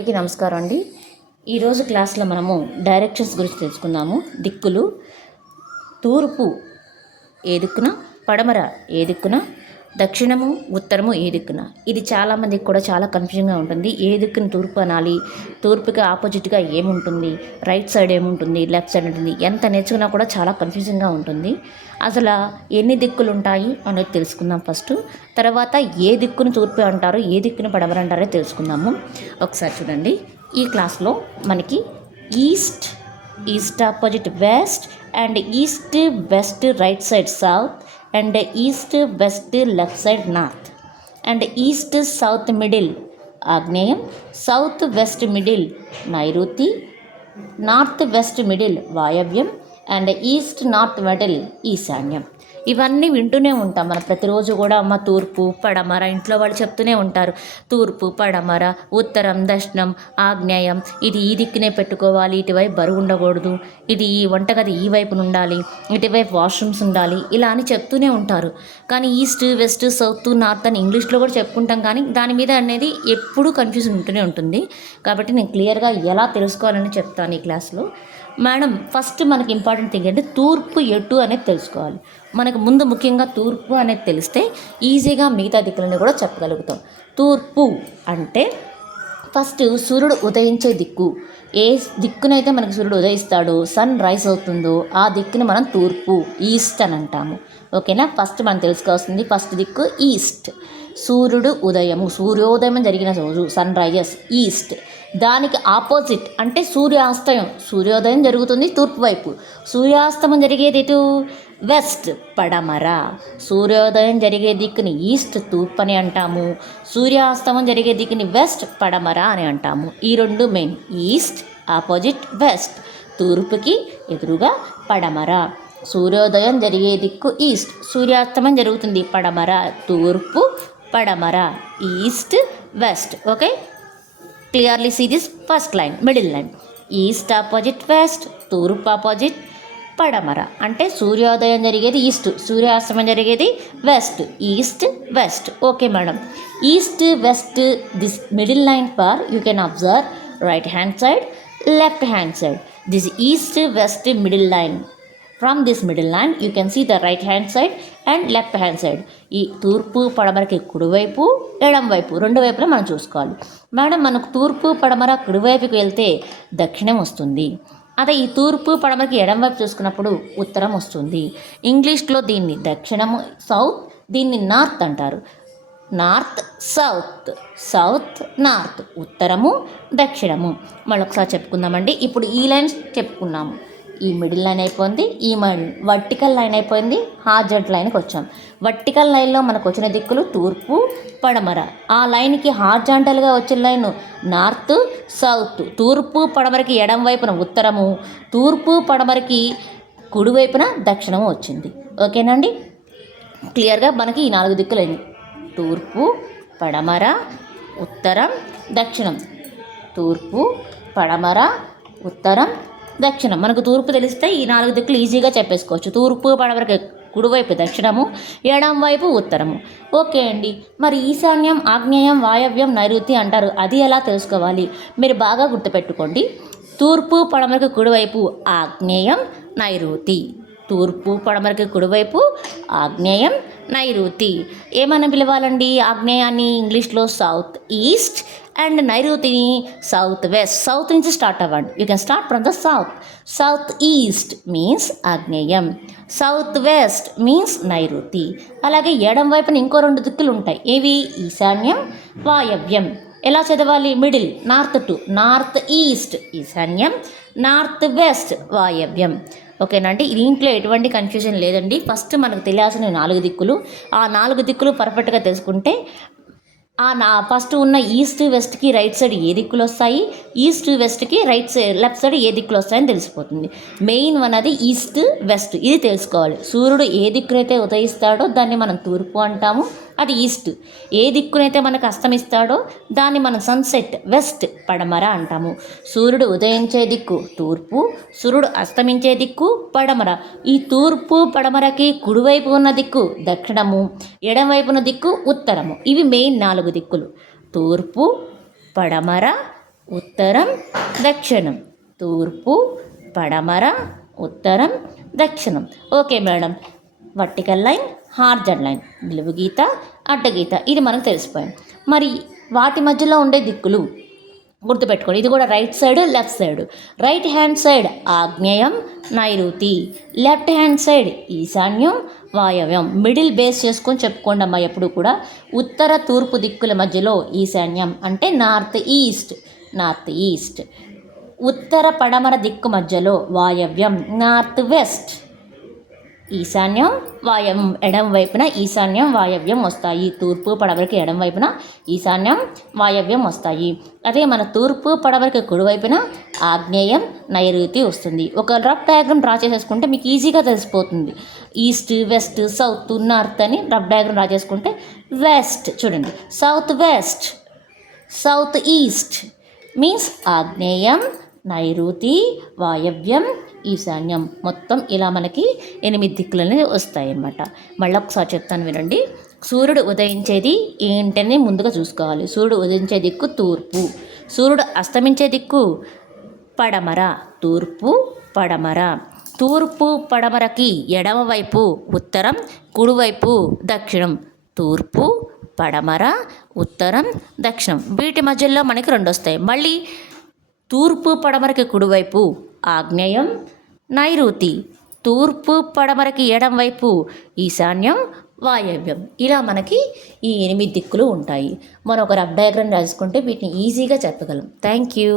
అందరికీ నమస్కారం అండి. ఈరోజు క్లాస్లో మనము డైరెక్షన్స్ గురించి తెలుసుకుందాము. దిక్కులు: తూర్పు ఏ దిక్కున, పడమర ఏ దిక్కున, దక్షిణము ఉత్తరము ఏ దిక్కున. ఇది చాలామందికి కూడా చాలా కన్ఫ్యూజన్గా ఉంటుంది. ఏ దిక్కుని తూర్పు అనాలి, తూర్పుకి ఆపోజిట్గా ఏముంటుంది, రైట్ సైడ్ ఏముంటుంది, లెఫ్ట్ సైడ్ ఉంటుంది. ఎంత నేర్చుకున్నా కూడా చాలా కన్ఫ్యూజన్గా ఉంటుంది. అసలు ఎన్ని దిక్కులు ఉంటాయి అనేది తెలుసుకుందాం ఫస్ట్. తర్వాత ఏ దిక్కును తూర్పు అంటారు, ఏ దిక్కును పడమర అంటారో తెలుసుకుందాము. ఒకసారి చూడండి. ఈ క్లాస్లో మనకి east opposite west, and east west right side south, and east west left side north, and east south middle Agneyam, south west middle Nairuti, north west middle Vayavyam, and east north middle Isanyam. ఇవన్నీ వింటూనే ఉంటాం మనం ప్రతిరోజు కూడా. అమ్మ తూర్పు పడమర ఇంట్లో వాళ్ళు చెప్తూనే ఉంటారు. తూర్పు పడమర, ఉత్తరం దక్షిణం ఆగ్నేయం, ఇది ఈ దిక్కునే పెట్టుకోవాలి, ఇటువైపు బరువు ఉండకూడదు, ఇది ఈ వంటగది ఈ వైపున ఉండాలి, ఇటువైపు వాష్రూమ్స్ ఉండాలి, ఇలా అని చెప్తూనే ఉంటారు. కానీ ఈస్ట్ వెస్ట్ సౌత్ నార్త్ అని ఇంగ్లీష్లో కూడా చెప్పుకుంటాం, కానీ దాని మీద అనేది ఎప్పుడూ కన్ఫ్యూజన్ ఉంటూనే ఉంటుంది. కాబట్టి నేను క్లియర్గా ఎలా తెలుసుకోవాలని చెప్తాను ఈ క్లాస్లో. మేడం, ఫస్ట్ మనకి ఇంపార్టెంట్ థింగ్ అంటే తూర్పు ఎటు అనేది తెలుసుకోవాలి. మనకు ముందు ముఖ్యంగా తూర్పు అనేది తెలిస్తే ఈజీగా మిగతా దిక్కులని కూడా చెప్పగలుగుతాం. తూర్పు అంటే ఫస్ట్ సూర్యుడు ఉదయించే దిక్కు. ఏ దిక్కునైతే మనకు సూర్యుడు ఉదయిస్తాడో, సన్ రైజ్ అవుతుందో ఆ దిక్కుని మనం తూర్పు, ఈస్ట్ అని అంటాము. ఓకేనా? ఫస్ట్ మనం తెలుసుకోవాల్సింది ఫస్ట్ దిక్కు ఈస్ట్. సూర్యోదయం జరిగిన రోజు సన్ రైజెస్ ఈస్ట్. దానికి ఆపోజిట్ అంటే సూర్యాస్తమయం. సూర్యోదయం జరుగుతుంది తూర్పు వైపు, సూర్యాస్తమయం జరిగేది ఎటు? వెస్ట్, పడమర. సూర్యోదయం జరిగే దిక్కుని ఈస్ట్ తూర్పు అని అంటాము, సూర్యాస్తమయం జరిగే దిక్కుని వెస్ట్ పడమర అని అంటాము. ఈ రెండు మెయిన్. ఈస్ట్ ఆపోజిట్ వెస్ట్, తూర్పుకి ఎదురుగా పడమర. సూర్యోదయం జరిగే దిక్కు ఈస్ట్, సూర్యాస్తమయం జరుగుతుంది పడమర. తూర్పు పడమర, east west. Okay, clearly see this first line, middle line. East opposite west, తూర్పు ఆపోజిట్ పడమర. అంటే సూర్యోదయం జరిగేది ఈస్ట్, సూర్యాస్తమయం జరిగేది west. East west. Okay madam. East west, this middle line for you can observe right hand side, left hand side. This east west middle line. From this middle line you can see the right hand side and left hand side. ఈ తూర్పు పడమరకి కుడివైపు ఎడం వైపు రెండు వైపులా మనం చూసుకోవాలి. Madam, మనకు తూర్పు పడమర కుడివైపుకి వెళ్తే దక్షిణం వస్తుంది. అదే ఈ తూర్పు పడమరకి ఎడం వైపు చూసుకున్నప్పుడు ఉత్తరం వస్తుంది. ఇంగ్లీష్లో దీన్ని దక్షిణము సౌత్, దీన్ని నార్త్ అంటారు. నార్త్ సౌత్, సౌత్ నార్త్, ఉత్తరము దక్షిణము. మళ్ళీ ఒకసారి చెప్పుకుందామండి. ఇప్పుడు ఈ లైన్స్ చెప్పుకున్నాము. ఈ మిడిల్ లైన్ అయిపోయింది, ఈ వర్టికల్ లైన్ అయిపోయింది, హార్జెంట్ లైన్కి వచ్చాం. వర్టికల్ లైన్లో మనకు వచ్చిన దిక్కులు తూర్పు పడమర. ఆ లైన్కి హార్జాంటల్గా వచ్చిన లైన్ నార్త్ సౌత్. తూర్పు పడమరకి ఎడం వైపున ఉత్తరము, తూర్పు పడమరకి కుడివైపున దక్షిణము వచ్చింది. ఓకేనండి? క్లియర్గా మనకి ఈ 4 దిక్కులైంది: తూర్పు పడమర ఉత్తరం దక్షిణం. తూర్పు పడమర ఉత్తరం దక్షిణం. మనకు తూర్పు తెలిస్తే ఈ 4 దిక్కులు ఈజీగా చెప్పేసుకోవచ్చు. తూర్పు పడమరకి కుడివైపు దక్షిణము, ఎడం వైపు ఉత్తరము. ఓకే అండి. మరి ఈశాన్యం ఆగ్నేయం వాయవ్యం నైరుతి అంటారు, అది ఎలా తెలుసుకోవాలి? మీరు బాగా గుర్తుపెట్టుకోండి. తూర్పు పడమరకి కుడివైపు ఆగ్నేయం నైరుతి. తూర్పు పడమరకి కుడివైపు ఆగ్నేయం నైరుతి. ఏమని పిలవాలండి ఆగ్నేయాన్ని? ఇంగ్లీష్లో సౌత్ ఈస్ట్, అండ్ నైరుతిని సౌత్ వెస్ట్. సౌత్ నుంచి స్టార్ట్ అవ్వండి. You can start from the south. South east means ఆగ్నేయం, సౌత్ వెస్ట్ మీన్స్ నైరుతి. అలాగే ఎడం వైపున ఇంకో 2 దిక్కులు ఉంటాయి. ఏవి? ఈశాన్యం వాయవ్యం. ఎలా చదవాలి? Middle, north to north east ఈశాన్యం, నార్త్ వెస్ట్ వాయవ్యం. ఓకేనండి? దీంట్లో ఎటువంటి కన్ఫ్యూజన్ లేదండి. ఫస్ట్ మనకు తెలియాల్సిన 4 దిక్కులు. ఆ 4 దిక్కులు పర్ఫెక్ట్గా తెలుసుకుంటే ఫస్ట్ ఉన్న ఈస్ట్ వెస్ట్కి రైట్ సైడ్ ఏ దిక్కులు వస్తాయి, ఈస్ట్ వెస్ట్కి లెఫ్ట్ సైడ్ ఏ దిక్కులు వస్తాయని తెలిసిపోతుంది. మెయిన్ అది ఈస్ట్ వెస్ట్, ఇది తెలుసుకోవాలి. సూర్యుడు ఏ దిక్కునైతే ఉదయిస్తాడో దాన్ని మనం తూర్పు అంటాము, అది ఈస్ట్. ఏ దిక్కునైతే మనకు అస్తమిస్తాడో దాన్ని మనం సన్సెట్ వెస్ట్ పడమర అంటాము. సూర్యుడు ఉదయించే దిక్కు తూర్పు, సూర్యుడు అస్తమించే దిక్కు పడమర. ఈ తూర్పు పడమరకి కుడివైపు ఉన్న దిక్కు దక్షిణము, ఎడమవైపున దిక్కు ఉత్తరము. ఇవి మెయిన్ 4 దిక్కులు: తూర్పు పడమర ఉత్తరం దక్షిణం. తూర్పు పడమర ఉత్తరం దక్షిణం. Okay madam. Vertical line, Horizon line, నిలువు గీత, అడ్డగీత, ఇది మనకు తెలిసిపోయాం. మరి వాటి మధ్యలో ఉండే దిక్కులు గుర్తుపెట్టుకోండి. ఇది కూడా right side, left side. Right hand side ఆగ్నేయం నైరుతి, లెఫ్ట్ హ్యాండ్ సైడ్ ఈశాన్యం వాయవ్యం. మిడిల్ బేస్ చేసుకొని చెప్పుకోండి అమ్మా ఎప్పుడు కూడా. ఉత్తర తూర్పు దిక్కుల మధ్యలో ఈశాన్యం అంటే నార్త్ ఈస్ట్, నార్త్ ఈస్ట్. ఉత్తర పడమర దిక్కు మధ్యలో వాయవ్యం నార్త్ వెస్ట్. ఈశాన్యం వాయవ్యం, ఎడం వైపున ఈశాన్యం వాయవ్యం వస్తాయి. తూర్పు పడమరకి ఎడం వైపున ఈశాన్యం వాయవ్యం వస్తాయి. అదే మన తూర్పు పడమరకి కుడివైపున ఆగ్నేయం నైరుతి వస్తుంది. ఒక రఫ్ డయాగ్రామ్ డ్రా చేసేసుకుంటే మీకు ఈజీగా తెలిసిపోతుంది. ఈస్ట్ వెస్ట్ సౌత్ నార్త్ అని రఫ్ డయాగ్రామ్ డ్రా చేసుకుంటే వెస్ట్ చూడండి, south west, south east means ఆగ్నేయం నైరుతి వాయవ్యం ఈశాన్యం. మొత్తం ఇలా మనకి 8 దిక్కులని వస్తాయి అన్నమాట. మళ్ళీ ఒకసారి చెప్తాను వినండి. సూర్యుడు ఉదయించేది ఏంటని ముందుగా చూసుకోవాలి. సూర్యుడు ఉదయించే దిక్కు తూర్పు, సూర్యుడు అస్తమించే దిక్కు పడమర, తూర్పు పడమర. తూర్పు పడమరకి ఎడమవైపు ఉత్తరం, కుడివైపు దక్షిణం. తూర్పు పడమర ఉత్తరం దక్షిణం. వీటి మధ్యలో మనకి 2 వస్తాయి. మళ్ళీ తూర్పు పడమరకి కుడివైపు ఆగ్నేయం నైరుతి, తూర్పు పడమరకి ఎడం వైపు ఈశాన్యం వాయవ్యం. ఇలా మనకి ఈ 8 దిక్కులు ఉంటాయి. మనం ఒక రఫ్ డయాగ్రామ్ రాసుకుంటే వీటిని ఈజీగా చెప్పగలం. Thank you.